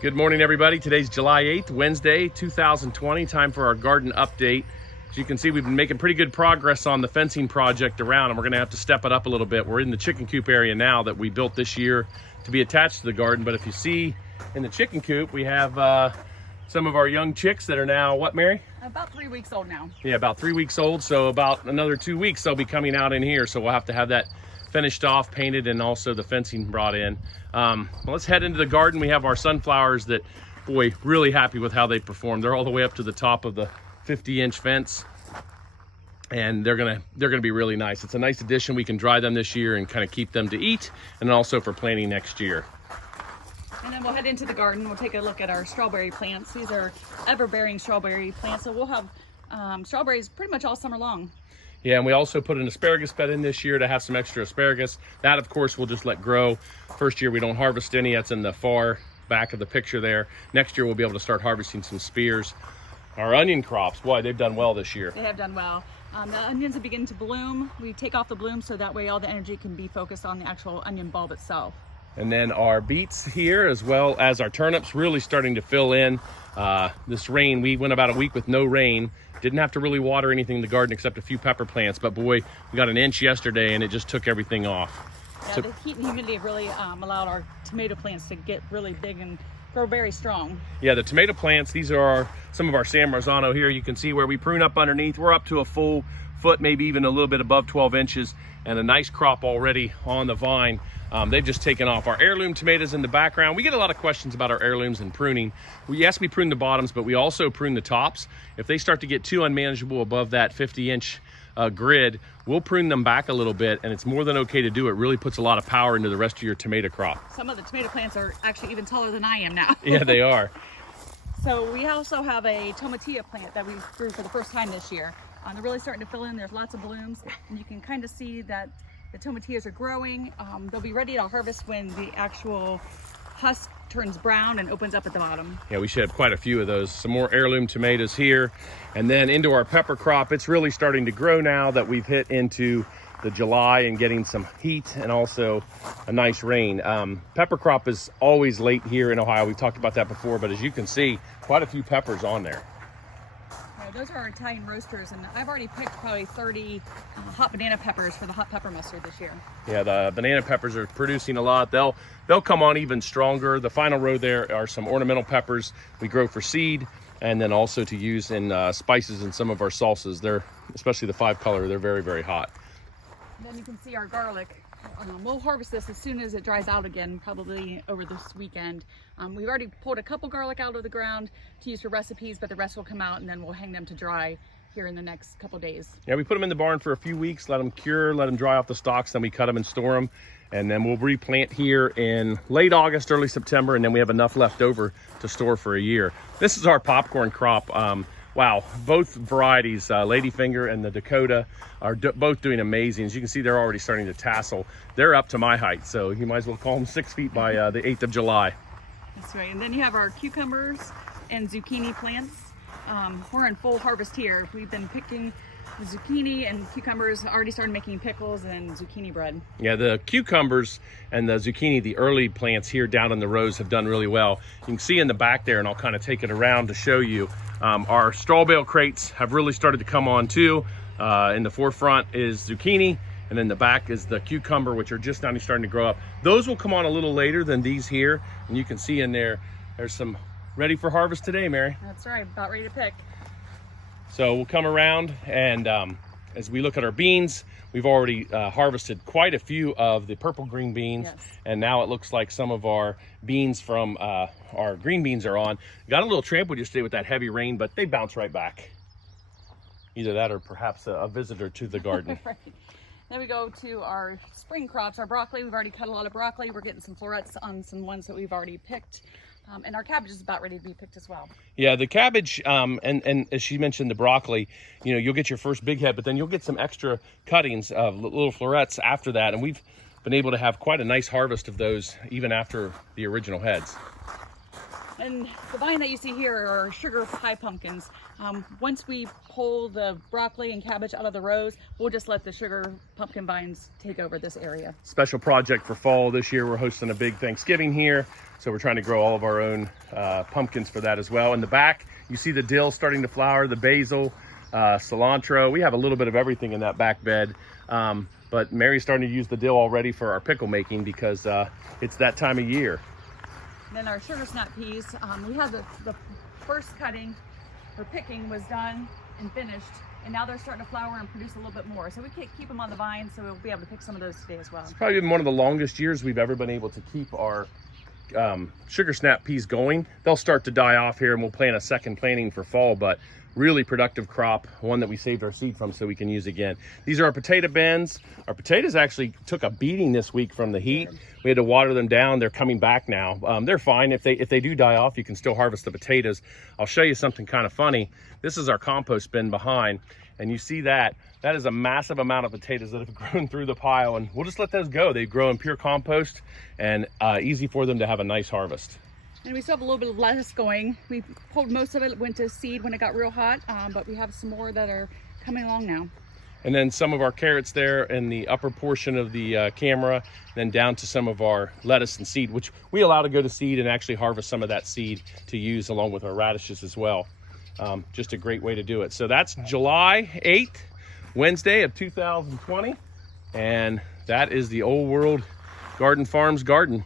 Good morning, everybody. Today's July 8th, Wednesday, 2020. Time for our garden update. As you can see, we've been making pretty good progress on the fencing project around, and we're gonna have to step it up a little bit. We're in the chicken coop area now that we built this year to be attached to the garden. But if you see in the chicken coop, we have some of our young chicks that are now, what, Mary? About 3 weeks old now. Yeah, about 3 weeks old. So about another 2 weeks, they'll be coming out in here. So we'll have to have that finished off, painted, and also the fencing brought in. Well, let's head into the garden. We have our sunflowers that, boy, really happy with how they performed. They're all the way up to the top of the 50-inch fence, and they're gonna be really nice. It's a nice addition. We can dry them this year and kind of keep them to eat, and also for planting next year. And then we'll head into the garden. We'll take a look at our strawberry plants. These are ever-bearing strawberry plants, so we'll have strawberries pretty much all summer long. Yeah, and we also put an asparagus bed in this year to have some extra asparagus. That, of course, we'll just let grow. First year we don't harvest any. That's in the far back of the picture there. Next year we'll be able to start harvesting some spears. Our onion crops, boy, they've done well this year. They have done well. The onions are beginning to bloom. We take off the bloom so that way all the energy can be focused on the actual onion bulb itself. And then our beets here, as well as our turnips, really starting to fill in. This rain, we went about a week with no rain. Didn't have to really water anything in the garden except a few pepper plants, but boy, we got an inch yesterday and it just took everything off. Yeah, So, the heat and humidity have really allowed our tomato plants to get really big and grow very strong. yeah, the tomato plants, these are some of our San Marzano here. You can see where we prune up underneath. We're up to a full foot, maybe even a little bit above 12 inches, and a nice crop already on the vine. They've just taken off. Our heirloom tomatoes in the background. We get a lot of questions about our heirlooms and pruning. Yes, we prune the bottoms, but we also prune the tops. If they start to get too unmanageable above that 50-inch grid, we'll prune them back a little bit, and it's more than okay to do. It really puts a lot of power into the rest of your tomato crop. Some of the tomato plants are actually even taller than I am now. Yeah, they are. So we also have a tomatillo plant that we grew for the first time this year. They're really starting to fill in. There's lots of blooms, and you can kind of see that the tomatillos are growing. They'll be ready to harvest when the actual husk turns brown and opens up at the bottom. Yeah, we should have quite a few of those. Some more heirloom tomatoes here. And then into our pepper crop. It's really starting to grow now that we've hit into the July and getting some heat and also a nice rain. Pepper crop is always late here in Ohio. We've talked about that before, but as you can see, quite a few peppers on there. Those are our Italian roasters, and I've already picked probably 30 hot banana peppers for the hot pepper mustard this year. Yeah, the banana peppers are producing a lot. They'll come on even stronger. The final row there are some ornamental peppers we grow for seed, and then also to use in spices in some of our salsas. They're, especially the 5-color, they're very, very hot. And then you can see our garlic. We'll harvest this as soon as it dries out again, probably over this weekend. We've already pulled a couple garlic out of the ground to use for recipes, but the rest will come out and then we'll hang them to dry here in the next couple days. Yeah, we put them in the barn for a few weeks, let them cure, let them dry off the stalks, then we cut them and store them. And then we'll replant here in late August, early September, and then we have enough left over to store for a year. This is our popcorn crop. Wow, both varieties, Ladyfinger and the Dakota, are both doing amazing. As you can see, they're already starting to tassel. They're up to my height, so you might as well call them 6 feet by the 8th of July. That's right. And then you have our cucumbers and zucchini plants. We're in full harvest here. We've been picking the zucchini and cucumbers, already started making pickles and zucchini bread. Yeah, the cucumbers and the zucchini, the early plants here down in the rows, have done really well. You can see in the back there, and I'll kind of take it around to show you, our straw bale crates have really started to come on too. In the forefront is zucchini, and in the back is the cucumber, which are just now starting to grow up. Those will come on a little later than these here, and you can see in there, there's some ready for harvest today, Mary. That's right, about ready to pick. So we'll come around, and as we look at our beans, we've already harvested quite a few of the purple green beans. Yes. And now it looks like some of our beans from our green beans are on. Got a little trampled yesterday with that heavy rain, but they bounce right back. Either that or perhaps a visitor to the garden. Right. Then we go to our spring crops, our broccoli. We've already cut a lot of broccoli. We're getting some florets on some ones that we've already picked. And our cabbage is about ready to be picked as well. Yeah, the cabbage, and as she mentioned, the broccoli, you know, you'll get your first big head, but then you'll get some extra cuttings of little florets after that. And we've been able to have quite a nice harvest of those even after the original heads. And the vine that you see here are sugar pie pumpkins. Once we pull the broccoli and cabbage out of the rows, we'll just let the sugar pumpkin vines take over this area. Special project for fall this year. We're hosting a big Thanksgiving here. So we're trying to grow all of our own pumpkins for that as well. In the back, you see the dill starting to flower, the basil, cilantro. We have a little bit of everything in that back bed. But Mary's starting to use the dill already for our pickle making because it's that time of year. And then our sugar snap peas, we had the first cutting or picking was done and finished, and now they're starting to flower and produce a little bit more. So we can't keep them on the vine, so we'll be able to pick some of those today as well. It's probably been one of the longest years we've ever been able to keep our sugar snap peas going. They'll start to die off here and we'll plant a second planting for fall, but really productive crop, one that we saved our seed from so we can use again. These are our potato bins. Our potatoes actually took a beating this week from the heat. We had to water them down. They're coming back now. They're fine. If they do die off, you can still harvest the potatoes. I'll show you something kind of funny. This is our compost bin behind, and you see that is a massive amount of potatoes that have grown through the pile, and we'll just let those go. They grow in pure compost, and easy for them to have a nice harvest. And we still have a little bit of lettuce going. We pulled most of it, went to seed when it got real hot, but we have some more that are coming along now. And then some of our carrots there in the upper portion of the camera, then down to some of our lettuce and seed, which we allow to go to seed and actually harvest some of that seed to use along with our radishes as well. Just a great way to do it. So that's July 8th, Wednesday of 2020. And that is the Old World Garden Farms garden.